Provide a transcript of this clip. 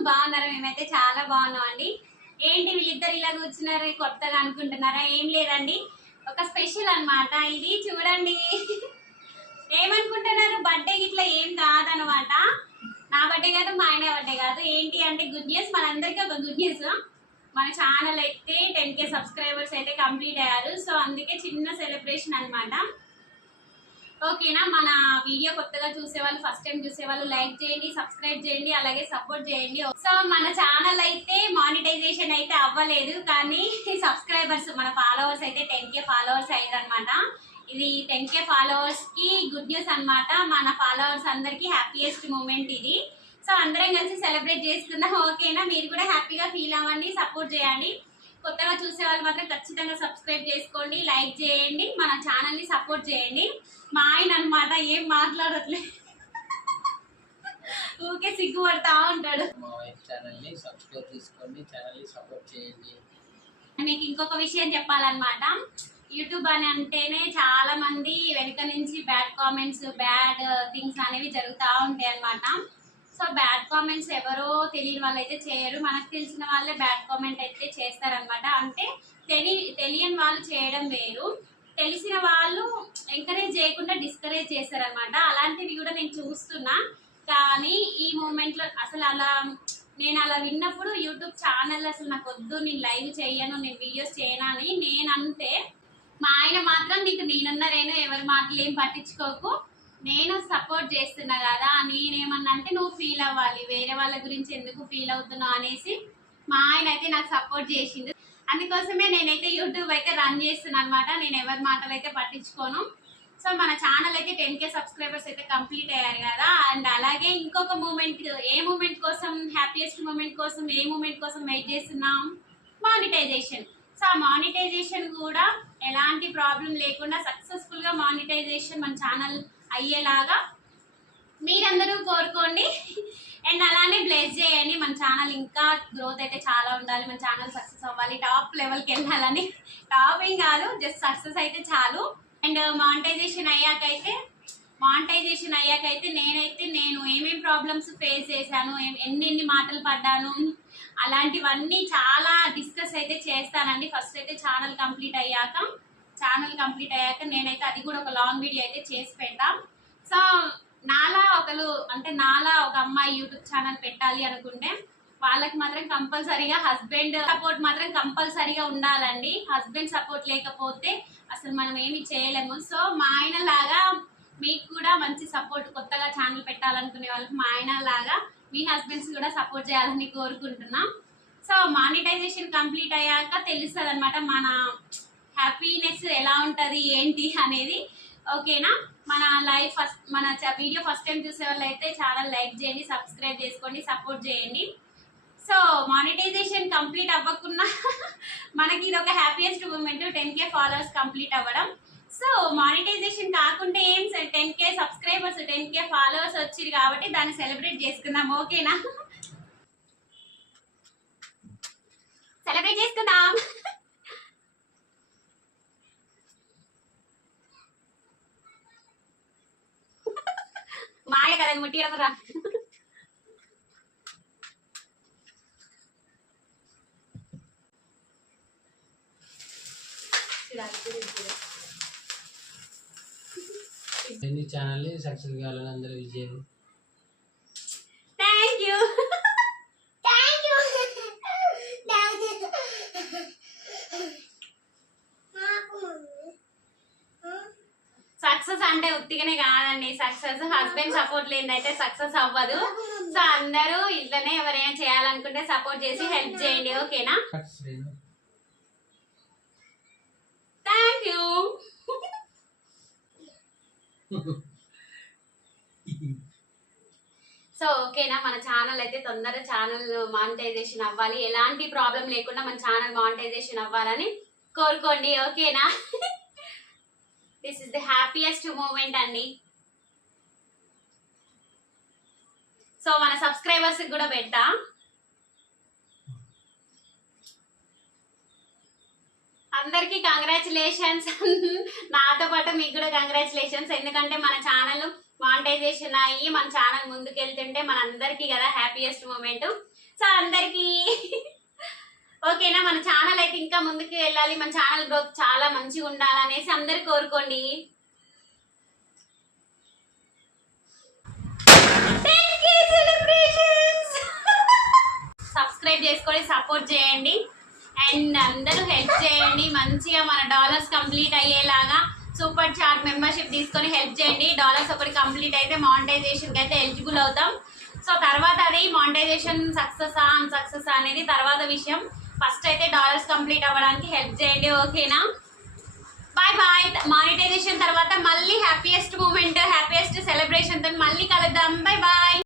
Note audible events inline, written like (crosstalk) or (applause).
బాగున్నారు? మేమైతే చాలా బాగున్నాం అండి ఏంటి వీళ్ళిద్దరు ఇలా కూర్చున్నారు కొత్తగా అనుకుంటున్నారా? ఏం లేదండి. ఒక స్పెషల్ అనమాట ఇది చూడండి. ఏమనుకుంటున్నారు? బర్త్డే ఇట్లా ఏం కాదనమాట నా బర్త్డే కాదు మా ఆయన బర్త్డే కాదు. ఏంటి అంటే గుడ్ న్యూస్ మనందరికీ ఒక గుడ్ న్యూస్. మన ఛానల్ అయితే టెన్ కే సబ్స్క్రైబర్స్ అయితే కంప్లీట్ అయ్యారు. సో అందుకే చిన్న సెలబ్రేషన్ అన్నమాట. ఓకేనా? మన వీడియో కొత్తగా చూసే వాళ్ళు ఫస్ట్ టైం చూసే వాళ్ళు లైక్ చేయండి సబ్స్క్రైబ్ చేయండి అలాగే సపోర్ట్ చేయండి. సో మన ఛానల్ అయితే మానిటైజేషన్ అయితే అవ్వలేదు కానీ సబ్స్క్రైబర్స్ మన ఫాలోవర్స్ అయితే టెన్ కే ఫాలోవర్స్ అయ్యారనమాట ఇది టెన్ కే ఫాలోవర్స్కి గుడ్ న్యూస్ అన్నమాట. మన ఫాలోవర్స్ అందరికి హ్యాపీయెస్ట్ మూమెంట్ ఇది. సో అందరం కలిసి సెలబ్రేట్ చేసుకుందాం ఓకేనా? మీరు కూడా హ్యాపీగా ఫీల్ అవ్వండి సపోర్ట్ చేయండి. కొత్తగా చూసే వాళ్ళు మాత్రం ఖచ్చితంగా సబ్స్క్రైబ్ చేసుకోండి లైక్ చేయండి మన ఛానల్ని సపోర్ట్ చేయండి. మా ఆయన అనమాట ఏం మాట్లాడట్లేదు ఊకే సిగ్గుపడతా ఉంటాడు. మా వైఫ్ ఛానల్ని సబ్స్క్రైబ్ చేసుకోండి ఛానల్ని సపోర్ట్ చేయండి. మీకు ఇంకొక విషయం చెప్పాలన్నమాట. యూట్యూబ్ అని అంటేనే చాలా మంది వెనుక నుంచి బ్యాడ్ కామెంట్స్ బ్యాడ్ థింగ్స్ అనేవి జరుగుతూ ఉంటాయి అన్నమాట సో బ్యాడ్ కామెంట్స్ ఎవరో తెలియని వాళ్ళు అయితే చేయరు. మనకు తెలిసిన వాళ్ళే బ్యాడ్ కామెంట్ అయితే చేస్తారనమాట అంటే తెలి తెలియని వాళ్ళు చేయడం వేరు. తెలిసిన వాళ్ళు ఎంకరేజ్ చేయకుండా డిస్కరేజ్ చేస్తారనమాట అలాంటివి కూడా నేను చూస్తున్నా. కానీ ఈ మూమెంట్లో అసలు అలా నేను అలా విన్నప్పుడు యూట్యూబ్ ఛానల్ అసలు నాకు వద్దు నేను లైవ్ చేయను నేను వీడియోస్ చేయను అని నేను అంతే మా ఆయన మాత్రం నీకు నేనున్నా నేను ఎవరి మాటలు ఏం పట్టించుకోకు. నేను సపోర్ట్ చేస్తున్నా కదా నేనేమన్నా అంటే నువ్వు ఫీల్ అవ్వాలి. వేరే వాళ్ళ గురించి ఎందుకు ఫీల్ అవుతున్నావు అనేసి మా ఆయన అయితే నాకు సపోర్ట్ చేసిండు. అందుకోసమే నేనైతే యూట్యూబ్ అయితే రన్ చేస్తున్నాను అనమాట నేను ఎవరి మాటలు అయితే పట్టించుకోను. సో మన ఛానల్ అయితే టెన్ కే సబ్స్క్రైబర్స్ అయితే కంప్లీట్ అయ్యారు కదా. అండ్ అలాగే ఇంకొక మూమెంట్ ఏ మూమెంట్ కోసం హ్యాపీయెస్ట్ మూమెంట్ కోసం ఏ మూమెంట్ కోసం వెయిట్ చేస్తున్నాం? మానిటైజేషన్ సో ఆ మానిటైజేషన్ కూడా ఎలాంటి ప్రాబ్లం లేకుండా సక్సెస్ఫుల్గా మానిటైజేషన్ మన ఛానల్ అయ్యేలాగా మీరందరూ కోరుకోండి. అండ్ అలానే బ్లెస్ చేయండి. మన ఛానల్ ఇంకా గ్రోత్ అయితే చాలా ఉండాలి. మన ఛానల్ సక్సెస్ అవ్వాలి. టాప్ లెవెల్కి వెళ్ళాలని. టాప్ ఏం కాదు జస్ట్ సక్సెస్ అయితే చాలు. అండ్ మానిటైజేషన్ అయ్యాకైతే మానిటైజేషన్ అయ్యాకైతే నేనైతే నేను ఏమేం ప్రాబ్లమ్స్ ఫేస్ చేశాను ఎన్ని ఎన్ని మాటలు పడ్డాను అలాంటివన్నీ చాలా డిస్కస్ అయితే చేస్తానండి. ఫస్ట్ అయితే ఛానల్ కంప్లీట్ అయ్యాక. ఛానల్ కంప్లీట్ అయ్యాక నేనైతే అది కూడా ఒక లాంగ్ వీడియో అయితే చేసి పెడతాం. సో నాలా ఒకరు అంటే నాలా ఒక అమ్మాయి యూట్యూబ్ ఛానల్ పెట్టాలి అనుకుంటే వాళ్ళకి మాత్రం కంపల్సరీగా హస్బెండ్ సపోర్ట్ మాత్రం కంపల్సరీగా ఉండాలండి. హస్బెండ్ సపోర్ట్ లేకపోతే అసలు మనం ఏమి చేయలేము. సో మా ఆయన లాగా మీకు కూడా మంచి సపోర్ట్ కొత్తగా ఛానల్ పెట్టాలనుకునే వాళ్ళకి మా ఆయన లాగా మీ హస్బెండ్స్ కూడా సపోర్ట్ చేయాలని కోరుకుంటున్నాం. సో మానిటైజేషన్ కంప్లీట్ అయ్యాక తెలుస్తుంది అనమాట మన హ్యాపీనెస్ ఎలా ఉంటుంది ఏంటి అనేది. ఓకేనా? మన లైఫ్ ఫస్ట్ మన వీడియో ఫస్ట్ టైం చూసే వాళ్ళు అయితే ఛానల్ లైక్ చేయండి సబ్స్క్రైబ్ చేసుకోండి సపోర్ట్ చేయండి. సో మానిటైజేషన్ కంప్లీట్ అవ్వకుండా (laughs) మనకి ఇది ఒక happiest moment ten K followers complete అవ్వడం. సో మానిటైజేషన్ కాకుంటే ఏం ten K subscribers ten K followers వచ్చింది కాబట్టి దాన్ని సెలబ్రేట్ చేసుకుందాం ఓకేనా? సెలబ్రేట్ చేసుకుందాం. మాయ కదా ముట్టి రా ఎన్ని ఛానల్ని సక్సెస్ కావాలని అందరూ విజయం thank you thank you success అంటే ఉత్తిగానే కాదండి. సక్సెస్ హస్బెండ్ సపోర్ట్ లేదైతే సక్సెస్ అవ్వదు. సో అందరూ ఇట్లనే ఎవరైనా చేయాలనుకుంటే సపోర్ట్ చేసి హెల్ప్ చేయండి. ఓకేనా? Thank you. సో ఓకేనా? మన ఛానల్ అయితే తొందరగా ఛానల్ మానిటైజేషన్ అవ్వాలి. ఎలాంటి ప్రాబ్లం లేకుండా మన ఛానల్ మానిటైజేషన్ అవ్వాలని కోరుకోండి. ఓకేనా? This is the happiest moment అండి. సో మన సబ్స్క్రైబర్స్ కూడా పెట్టా అందరికీ కంగ్రాచులేషన్స్ (laughs) నాతో పాటు మీకు కూడా కంగ్రాచులేషన్స్ ఎందుకంటే మన ఛానల్ మానిటైజేషన్ అయ్యి మన ఛానల్ ముందుకు వెళ్తుంటే మన అందరికీ కదా హ్యాపీయెస్ట్ మూమెంట్ సో అందరికీ ఓకేనా మన ఛానల్ అయితే ఇంకా ముందుకు వెళ్ళాలి. మన ఛానల్ గ్రోత్ చాలా మంచిగా ఉండాలనేసి అందరు కోరుకోండి. సబ్స్క్రైబ్ చేసుకొని సపోర్ట్ చేయండి. అండ్ అందరూ హెల్ప్ చేయండి. మంచిగా మన డాలర్స్ కంప్లీట్ అయ్యేలాగా సూపర్ చాట్ మెంబర్షిప్ తీసుకొని హెల్ప్ చేయండి. డాలర్స్ ఒకటి కంప్లీట్ అయితే మానిటైజేషన్కి అయితే ఎలిజిబుల్ అవుతాం. సో తర్వాత అది మానిటైజేషన్ సక్సెస్ అన్ సక్సెస్ అనేది తర్వాత విషయం. ఫస్ట్ అయితే డాలర్స్ కంప్లీట్ అవ్వడానికి హెల్ప్ చేయండి ఓకేనా బాయ్ బాయ్ మానిటైజేషన్ తర్వాత మళ్ళీ హ్యాపీయెస్ట్ మూమెంట్ హ్యాపీయెస్ట్ సెలబ్రేషన్తో మళ్ళీ కలుద్దాం. Bye bye